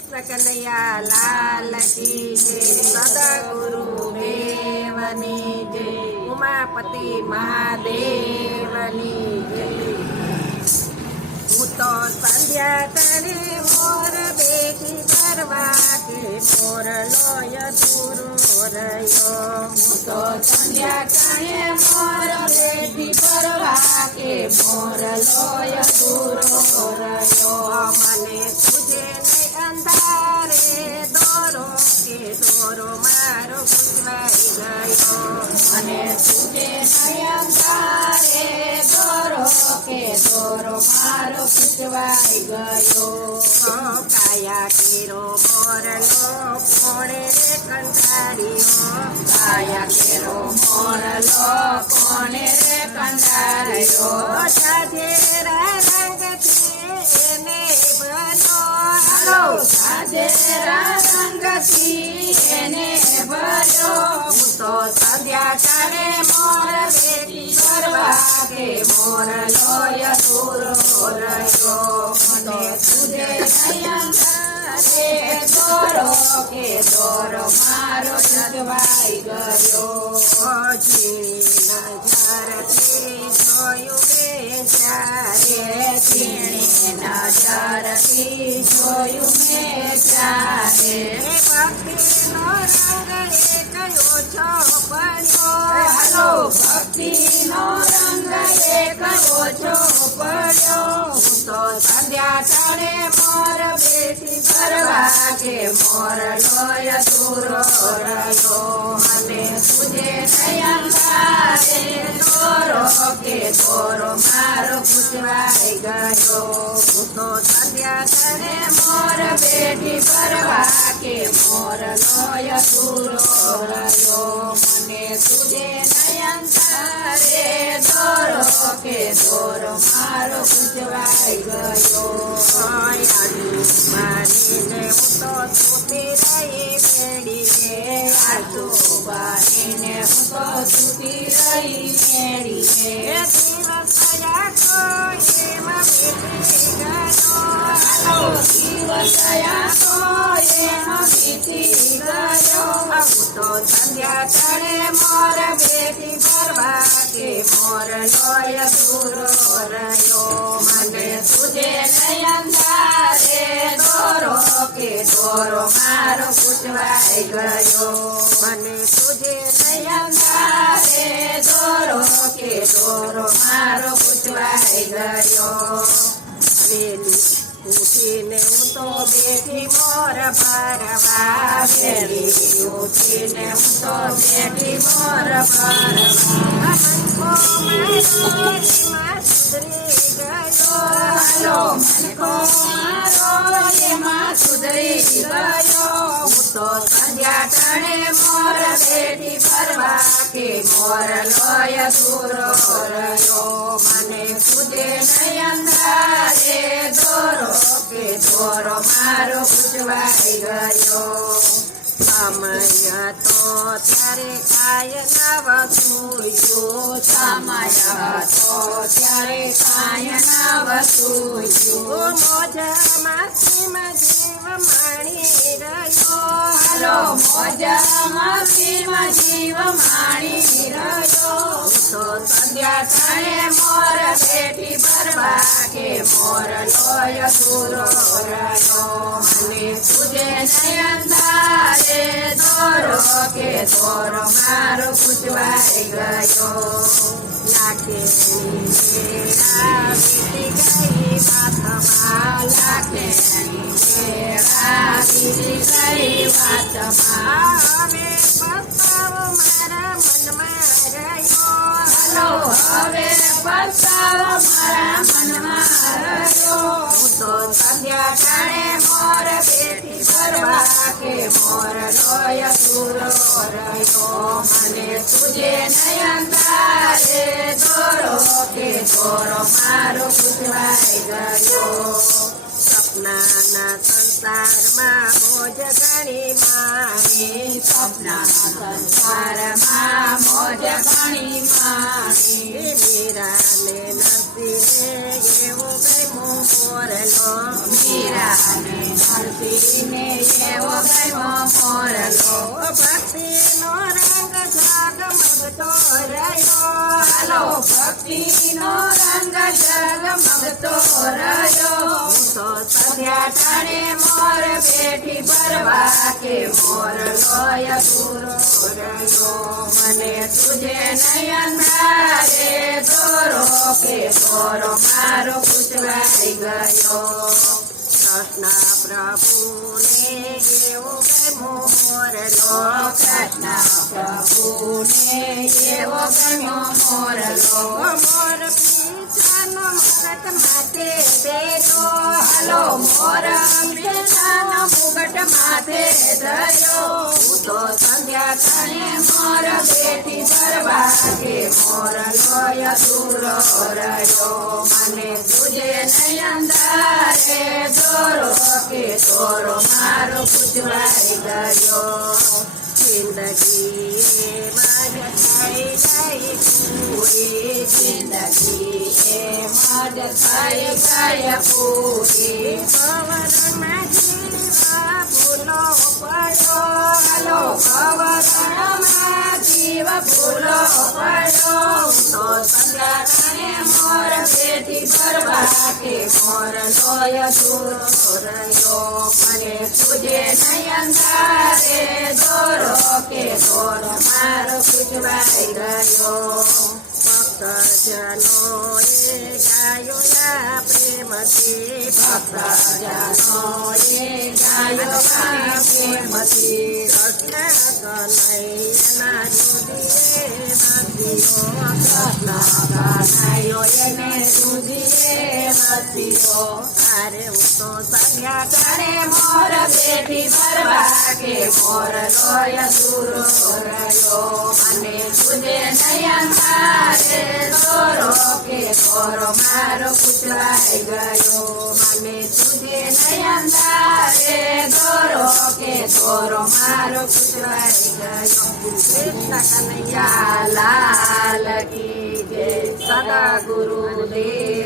કનૈયા લાલ કી જય સદગુરુ દેવની જય ઉમાપતિ મહાદેવની જય હું તો સંધ્યા તને મોર બેઠી કરવા કે મોર લોય દૂરો રહ્યો હું તો સંધ્યા તને મોર બેઠી કરવા મોર લોય દૂરો રહ્યો નહીં અંધારે દોરો કે દોરો મારો ગુજવાઈ ગયો કાયા કેરો મોરલો કોણે રે કંટાળ્યો કાયા કેરો મોરલો કોણે રે કંટાળ્યો સાજેરા રંગથી એને બનો હાલો ભર્યો હું તો સંધ્યા કાળે મોર બેટી કરવા કે મોર લોય સુર મોરયો મને તુજે નયન રે દોરો કે દોરો મારો જગવાઈ ગયો. ઝીણી નજરથી જોયું મેં જ્યારે ઝીણી નજરથી જોયું મેં ત્યારે ભક્તિનો રંગ એક છો પડ્યો, હું તો સંધ્યા ટાણે મોર બેટી કરવા કે મોર લોય દૂરો રહ્યો મને તુજે નયન તોરો કે તોરો મારો પૂછવાઈ ગયો. હું તો સંધ્યા ટાણે મોર બેટી કરવા કે મોર લોય દૂરો રહ્યો મને તુજે કે દોરો મારો પૂછવાઈ ગયો. આયાની મારીને હું તો રહી બેડીએ આટો બારીને હું રહી બેડીએ દિવસ તો સંધ્યા ચડે મોર બેટી ભરવા કે મોર લોય રહ્યો મને સુજે નયન દોરો કે દોરો મારો પૂછવાઈ ગયો મને સુજે નયન તારે દોરો કે દોરો મારો પૂછવાઈ ગયો હવેલી ઉઠીને હું તો બેઠી મોર ભરવા ઉઠીને હું તો બેઠી મોર ભરવા સુધરી ગયો. મનકો એમાં સુધરી ગયો હું તો સંધ્યા ટાણે મોર બેઠી ભરવા કે મોર લોય દૂરો રહ્યો મને નયન ધારે દોરો કે દોરો મારો પૂજવાઈ ગયો. સમય તો ત્યારે કાય નવ સૂયો સમય તો ત્યારે કાય નવ સૂયો મોજ હાલો મોજ માસીમાં જીવ માણી રહ્યો. તો સંધ્યા થાય મોર બેટી ભરવા કે મોર લોય દૂરો રહ્યો મને તુજે નયન તારે દોરો કે દોરો મારો પૂજવાઈ ગયો. લાગે મેળા વીતી ગઈ. પસ્તાવો મારા મનમાં રહ્યો હું તો સંધ્યા ટાણે મોર બેઠી કરવા કે મોર લોય દૂરો રહ્યો મને તુજે નયન તારે દોરો કે દોરો મારો પૂજવાઈ ગયો સપનાના સંસારમાં મોજ ઘણી મારી સપનાના સંસારમાં મોજ ઘણી મારી. ભક્તિનો રંગ જગમગતો રહ્યો. તો સંધ્યા ટાણે મોર બેઠી ભરવા કે મોર લોય પૂરો મને તુજે નયન ધારે દોરો કે દોરો મારો પૂછવાઈ ગયો. કૃષ્ણ પ્રભુને એવો ગમો મોરલો કૃષ્ણ પ્રભુને એવો ગમ્યો મોરલો મોર પીછાનો મરત માથે બેઠો હાલો મોર પિતાનો મુગટ માથે ધર્યો હું તો સંધ્યા ટાણે મોર બેઠી ભરવા કે મોર લોય દૂરો રહ્યો મને તુજે નયન ધારે દોરો કે દોરો મારો પૂજવાઈ પવનમાં જીવા ભૂલો પડ્યો બેટી ભરવા કે મોર દૂરો રહ્યો મને તુજે નયન ધારે દોરો કે દોરો મારો પૂજવાઈ ગયો ભક્તજનો એ ગાયો પ્રેમથી ભક્તજનો એ ગાયો પ્રેમથી કૃષ્ણ કનૈયાના જુદીએ ભક્તિઓ કૃષ્ણ એને સુધીએ મતીઓ તારે હું તો સંધ્યા તારે મોર બેઠી ભરવા કે મોર લોય દૂરો રહ્યો મને તુજે નયન મારે દોરો મારો પૂછવાઈ ગયો. મને તુજે નયન કે દોરો મારો પૂછવાઈ ગયો કૃષ્ણ કનૈયા લાલ કી જય સદા ગુરુદેવ